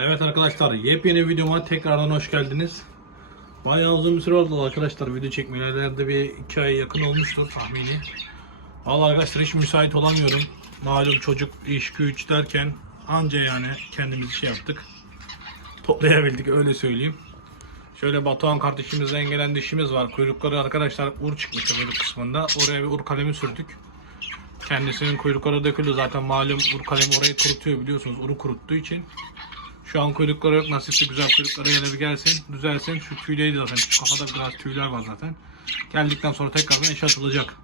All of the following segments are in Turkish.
Evet arkadaşlar yepyeni videoma tekrardan hoş geldiniz. Bayağı uzun bir süre oldu arkadaşlar video çekmelerde bir iki ay yakın olmuştur tahmini. Vallahi arkadaşlar hiç müsait olamıyorum. Malum çocuk iş güç derken anca yani kendimiz şey yaptık. Toplayabildik öyle söyleyeyim. Şöyle Batuhan kardeşimizden gelen dişimiz var. Kuyrukları arkadaşlar ur çıkmıştı böyle kısmında. Oraya bir ur kalemi sürdük. Kendisinin kuyrukları döküldü zaten malum ur kalemi orayı kurutuyor biliyorsunuz. Uru kuruttuğu için. Şu an kuyrukları yok. Nasipse güzel kuyrukları yine bir gelsin. Düzelsin. Şu tüyleydi zaten. Şu kafada biraz tüyler var zaten. Geldikten sonra tekrardan işe atılacak.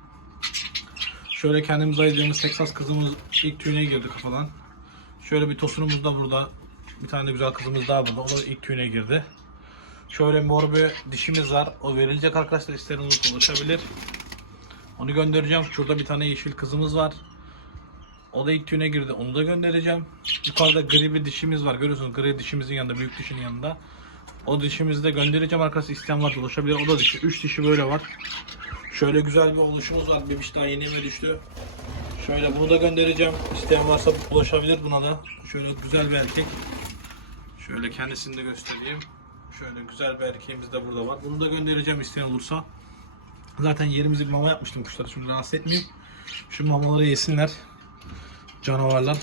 Şöyle kendimiz ayırdığımız Texas kızımız ilk tüyüne girdi kafadan. Şöyle bir tosunumuz da burada. Bir tane de güzel kızımız daha burada. O da ilk tüyüne girdi. Şöyle mor bir dişimiz var. O verilecek arkadaşlar. Olursa ulaşabilir. Onu göndereceğim. Şurada bir tane yeşil kızımız var. O da ilk tüyüne girdi. Onu da göndereceğim. Yukarıda gri bir dişimiz var. Görüyorsunuz gri dişimizin yanında, büyük dişin yanında. O dişimizi de göndereceğim arkadaşlar. İsteyen varsa ulaşabilir. O da dişi. 3 dişi böyle var. Şöyle güzel bir oluşumuz var. Bir diş daha yeni eve düştü. Şöyle bunu da göndereceğim. İsteyen varsa ulaşabilir buna da. Şöyle güzel bir erkek. Şöyle kendisini de göstereyim. Şöyle güzel bir erkeğimiz de burada var. Bunu da göndereceğim isteyen olursa. Zaten yerimizi bir mama yapmıştım kuşları. Şimdi rahatsız etmeyeyim. Şu mamaları yesinler. Canavarlar.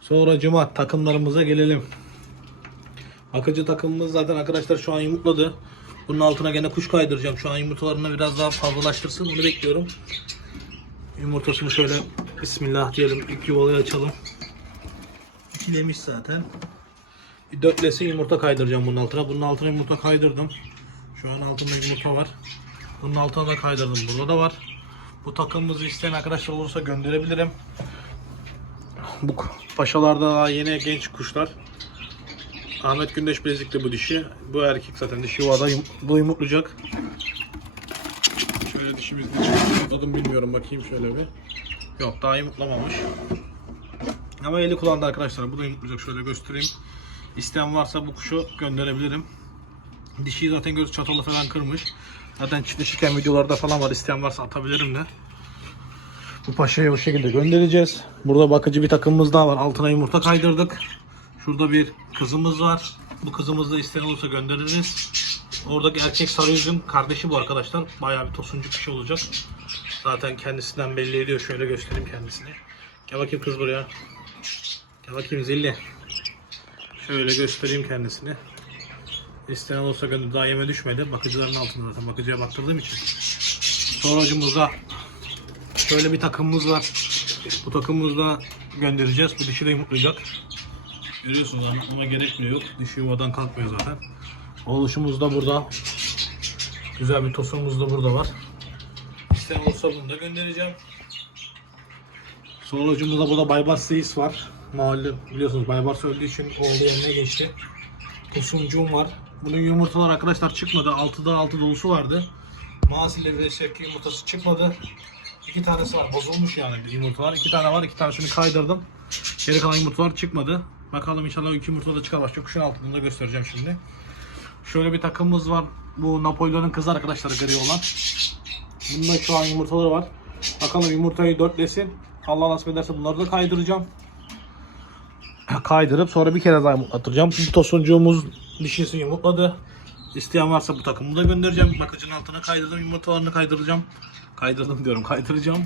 Sonra cuma takımlarımıza gelelim. Akıcı takımımız zaten arkadaşlar şu an yumurtladı. Bunun altına gene kuş kaydıracağım. Şu an yumurtalarını biraz daha fazlalaştırsın. Bunu bekliyorum. Yumurtasını şöyle Bismillah diyelim. İlk yuvayı açalım. İkilemiş zaten. Bir dörtlesi yumurta kaydıracağım bunun altına. Bunun altına yumurta kaydırdım. Şu an altında yumurta var. Bunun altına da kaydırdım. Burada da var. Bu takımımızı isteyen arkadaşlar olursa gönderebilirim. Bu paşalarda daha yeni genç kuşlar. Ahmet Gündeş Bilezik'te bu dişi. Bu erkek zaten dişi yuvada yum- bu yumurtlayacak. Şöyle dişimiz yumurtladım bilmiyorum bakayım şöyle bir. Yok daha yumurtlamamış. Ama eli kullandı arkadaşlar. Bu da yumurtlayacak şöyle göstereyim. İsteyen varsa bu kuşu gönderebilirim. Dişiyi zaten göz çatalı falan kırmış. Zaten çiftleşirken videolarda falan var. İsteyen varsa atabilirim de. Bu paşayı o şekilde göndereceğiz. Burada bakıcı bir takımımız daha var. Altına yumurta kaydırdık. Şurada bir kızımız var. Bu kızımız da isteyen olursa göndeririz. Oradaki erkek sarı yüzün kardeşi bu arkadaşlar. Bayağı bir tosuncu kişi olacak. Zaten kendisinden belli ediyor. Şöyle göstereyim kendisini. Gel bakayım kız buraya. Gel bakayım zilli. Şöyle göstereyim kendisini. İsteyen olursa gönder. Daha yeme düşmedi. Bakıcıların altında zaten. Bakıcıya baktırdığım için. Sonracımıza şöyle bir takımımız var. Bu takımımızda göndereceğiz. Bu dişi de yumurtlayacak. Görüyorsunuz anlatmama gerekmiyor. Yok. Dişi yuvadan kalkmıyor zaten. Oluşumuz da burada. Güzel bir tosunumuz da burada var. İsteyen olursa bunu da göndereceğim. Sonracımızda burada Baybars Reis var. Mahalle biliyorsunuz Baybars öldüğü için oğlu yerine geçti. Tosuncuğum var. Bunun yumurtalar arkadaşlar çıkmadı. 6'da 6 dolusu vardı. Masiyle ve şevki yumurtası çıkmadı. İki tanesi var. Bozulmuş yani yumurtalar. İki tane var. İki tanesini kaydırdım. Geri kalan yumurtalar çıkmadı. Bakalım inşallah iki yumurta da çıkar. Başka kuşun altını da göstereceğim şimdi. Şöyle bir takımımız var. Bu Napolyon'un kızı arkadaşlar gri olan. Bunda şu an yumurtaları var. Bakalım yumurtayı dörtlesin. Allah nasip ederse bunları da kaydıracağım. Kaydırıp sonra bir kere daha yumurtlatacağım. Bu tosuncuğumuz dişisi yumurtladı. İsteyen varsa bu takımı da göndereceğim. Bakıcının altına kaydırdım. Yumurtalarını kaydıracağım. Kaydırdım diyorum kaydıracağım.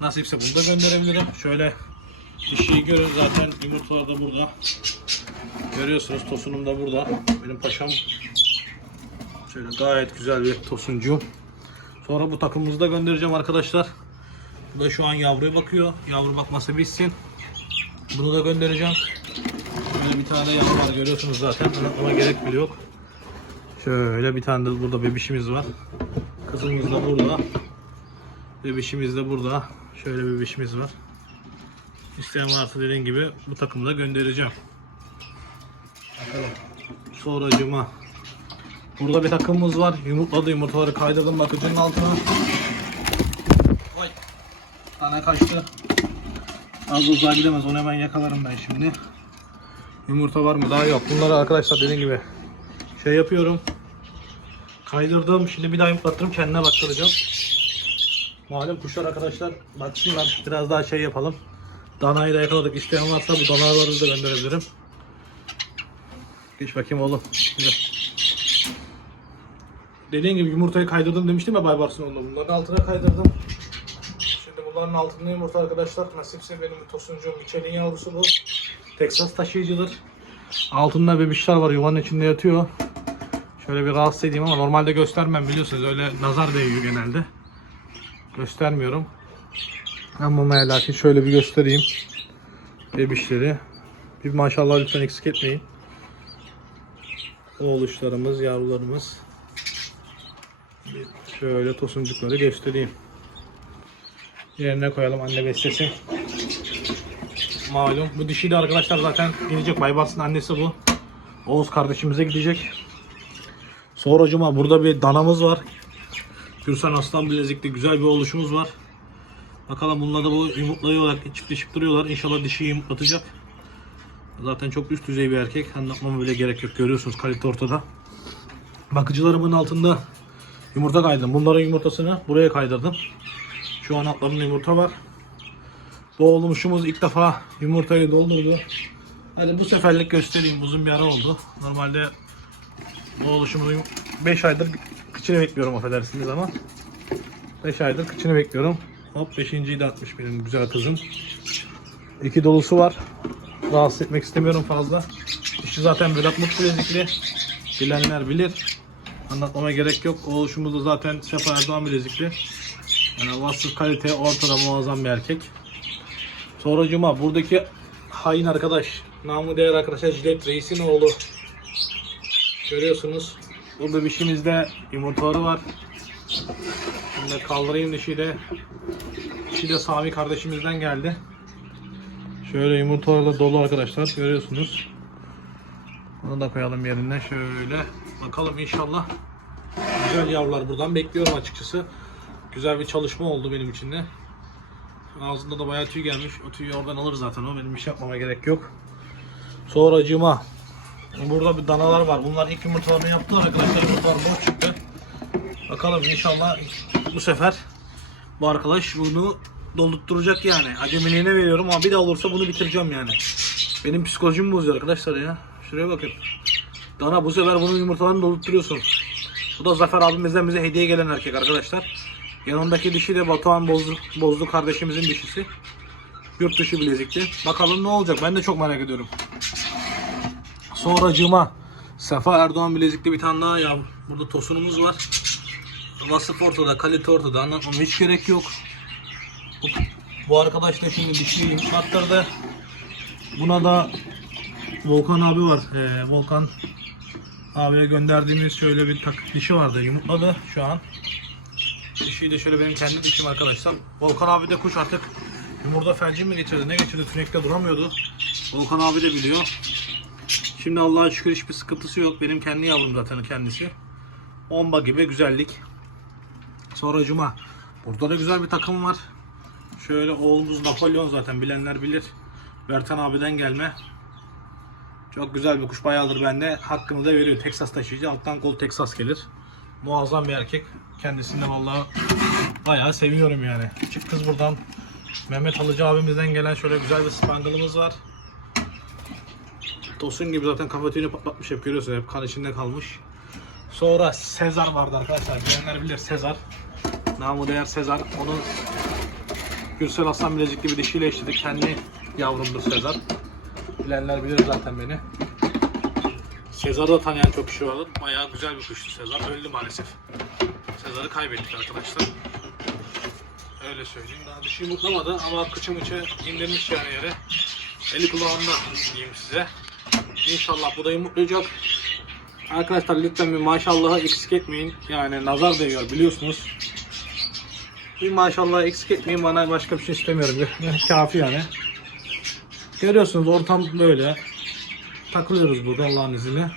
Nasipse bunu da gönderebilirim. Şöyle dişiyi görün zaten yumurtalar da burada. Görüyorsunuz tosunum da burada. Benim paşam. Şöyle gayet güzel bir tosuncu. Sonra bu takımımızı da göndereceğim arkadaşlar. Bu da şu an yavruya bakıyor. Yavru bakması bitsin. Bunu da göndereceğim. Böyle bir tane yavru var görüyorsunuz zaten. Anlatmama gerek bile yok. Şöyle bir tane de burada bebişimiz var. Kızımız da burada. Bebişimiz de burada. Şöyle bebişimiz var. İsteyen varsa dediğim gibi bu takımı da göndereceğim. Bakalım. Sonracıma. Burada bir takımımız var. Yumurtladı yumurtaları kaydırdım bakıcının altına. Vay. Tane kaçtı. Az uzağa gidemez. Onu hemen yakalarım ben şimdi. Yumurta var mı? Daha yok. Bunları arkadaşlar dediğim gibi şey yapıyorum. Kaydırdım. Şimdi bir daha yumurtlattırım. Kendine baktıracağım. Malum kuşlar arkadaşlar baksınlar. Biraz daha şey yapalım. Danayı da yakaladık. İsteyen varsa bu danaları da gönderebilirim. Geç bakayım oğlum. Güzel. Dediğim gibi yumurtayı kaydırdım demiştim ya Baybars'ın oğlu. Bunların altına kaydırdım. Şimdi bunların altında yumurta arkadaşlar. Nasipse benim tosuncuğum içeriğin yavrusu bu. Texas taşıyıcıdır. Altında bebişler var yuvanın içinde yatıyor. Şöyle bir rahatsız edeyim ama normalde göstermem biliyorsunuz öyle nazar değiyor genelde. Göstermiyorum. Ama lakin şöyle bir göstereyim. Bebişleri. Bir maşallah lütfen eksik etmeyin. Oğluşlarımız, yavrularımız. Şöyle tosuncukları göstereyim. Yerine koyalım anne bestesi. Malum. Bu dişi de arkadaşlar zaten gidecek. Baybars'ın annesi bu. Oğuz kardeşimize gidecek. Sonra cuma burada bir danamız var. Gürsen Aslan bilezikli güzel bir oluşumuz var. Bakalım bununla da bu yumurtlayıyorlar, çiftleşip duruyorlar. İnşallah dişi yumurtlatacak. Zaten çok üst düzey bir erkek. Anlatmama bile gerek yok. Görüyorsunuz kalite ortada. Bakıcılarımın altında yumurta kaydım. Bunların yumurtasını buraya kaydırdım. Şu an altlarında yumurta var. Bu olmuşumuz ilk defa yumurtayı doldurdu. Hadi bu seferlik göstereyim. Uzun bir ara oldu. Normalde bu oluşumuzun 5 aydır kıçını bekliyorum affedersiniz ama 5 aydır kıçını bekliyorum. Hop 5.yi de atmış benim güzel kızım. İki dolusu var. Rahatsız etmek istemiyorum fazla. İşte zaten Vedat Mutlu bilezikli. Bilenler bilir. Anlatmama gerek yok. O oluşumuz da zaten Sefa Erdoğan bilezikli. Yani vasıf kalite ortada muazzam bir erkek. Sonracıma buradaki hain arkadaş, namı değer arkadaşlar Jilet Reis'in oğlu. Görüyorsunuz. Bu bebişimizde yumurtaları var. Şimdi kaldırayım dişi de. Dişi de Sami kardeşimizden geldi. Şöyle yumurtalarla dolu arkadaşlar. Görüyorsunuz. Bunu da koyalım yerine. Şöyle. Bakalım inşallah. Güzel yavrular buradan bekliyorum açıkçası. Güzel bir çalışma oldu benim için de. Ağzında da bayağı tüy gelmiş. O tüyü oradan alır zaten o. Benim iş yapmama gerek yok. Sonracığıma Burada bir danalar var. Bunlar ilk yumurtalarını yaptılar arkadaşlar. Yumurtalar boş çıktı. Bakalım inşallah bu sefer bu arkadaş bunu doldurtturacak yani. Acemiliğine veriyorum ama bir daha olursa bunu bitireceğim yani. Benim psikolojimi bozuyor arkadaşlar ya. Şuraya bakın. Dana bu sefer bunun yumurtalarını doldurtuyorsun. Bu da Zafer abimizden bize hediye gelen erkek arkadaşlar. Yanındaki dişi de Batuhan Bozdu, Bozdu kardeşimizin dişisi. Yurt dışı bilezikli. Bakalım ne olacak ben de çok merak ediyorum. Sonracığıma Sefa Erdoğan bilezikli bir tane daha ya. Burada tosunumuz var. Vasıf ortada, kalite ortada. Anlatmama hiç gerek yok. Bu, arkadaş da şimdi dişliyim. Attırdı. Buna da Volkan abi var. Ee, Volkan abiye gönderdiğimiz şöyle bir tak dişi vardı. Yumurtladı şu an. Dişiyi de şöyle benim kendi dişim arkadaşlar. Volkan abi de kuş artık yumurta felci mi geçirdi ne geçirdi tünekte duramıyordu. Volkan abi de biliyor. Şimdi Allah'a şükür hiçbir sıkıntısı yok. Benim kendi yavrum zaten kendisi. Omba gibi güzellik. Sonra cuma. Burada da güzel bir takım var. Şöyle oğlumuz Napolyon zaten bilenler bilir. Bertan abiden gelme. Çok güzel bir kuş bayağıdır bende. Hakkını da veriyor. Texas taşıyıcı. Alttan kol Texas gelir. Muazzam bir erkek. Kendisini vallahi bayağı seviyorum yani. Küçük kız buradan. Mehmet Alıcı abimizden gelen şöyle güzel bir spangle'ımız var. Tosun gibi zaten kafa tüyünü patlatmış hep görüyorsun hep kan içinde kalmış. Sonra Sezar vardı arkadaşlar. Bilenler bilir Sezar. Namı değer Sezar. Onu Gürsel Aslan Bilecikli bir dişiyle eşledik. Kendi yavrumdur Sezar. Bilenler bilir zaten beni. Sezar'ı da tanıyan çok kişi vardır. Bayağı güzel bir kuştu Sezar. Öldü maalesef. Sezar'ı kaybettik arkadaşlar. Öyle söyleyeyim. Daha dişi mutlamadı ama kıçı mıçı indirmiş yani yere. Eli kulağında diyeyim size. İnşallah bu da yumurtlayacak. Arkadaşlar lütfen bir maşallahı eksik etmeyin. Yani nazar değiyor biliyorsunuz. Bir maşallah eksik etmeyin bana başka bir şey istemiyorum. Kafi yani. Görüyorsunuz ortam böyle. Takılıyoruz burada Allah'ın izniyle.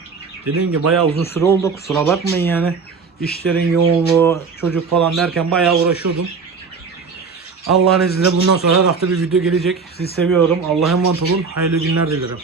Dediğim gibi bayağı uzun süre oldu. Kusura bakmayın yani. İşlerin yoğunluğu, çocuk falan derken bayağı uğraşıyordum. Allah'ın izniyle bundan sonra her hafta bir video gelecek. Sizi seviyorum. Allah'a emanet olun. Hayırlı günler dilerim.